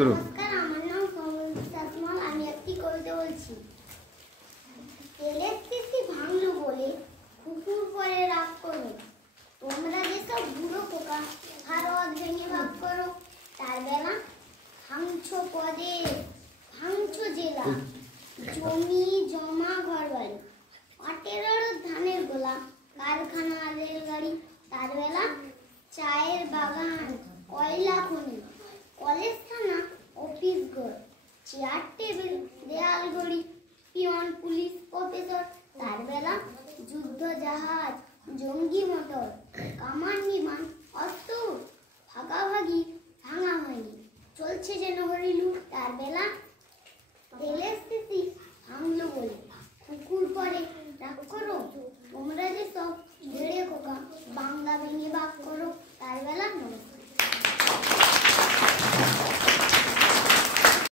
নমস্কার, আমার নাম সাসমাল। আমি একটি কবিতা বলছি। তেলের ভাঙলো বলে কুকুর পরে রাগ করো, তোমরা যেসব বুড়ো পোকা ভারত ভেঙে ভাগ করো। তার বেলা ভাঙছো পদে, ভাঙছো জেলা, জমি জমা ঘর বাড়ি, পাটের ধানের গোলা, কারখানা রেলগাড়ি। তার বেলা চায়ের বাগান, কয়লা খনি, কলেজ থানা অফিস ঘর, চেয়ার টেবিল দেয়াল ঘড়ি, পিয়ন পুলিশ প্রফেসর। তার বেলা যুদ্ধ জাহাজ, জঙ্গি মোটর, কামান বিমান, অস্ত্র ভাগাভাগি ভাঙা হয়নি, চলছে যেন হরিলুট। তার বেলা তেলের স্থিতি ভাঙলো বলে কুকুর পরে রাগ করো, তোমরা যে সব ভেড়ে খোকা বাংলা ভেঙে ভাগ করো। তার বেলা নমস্কার।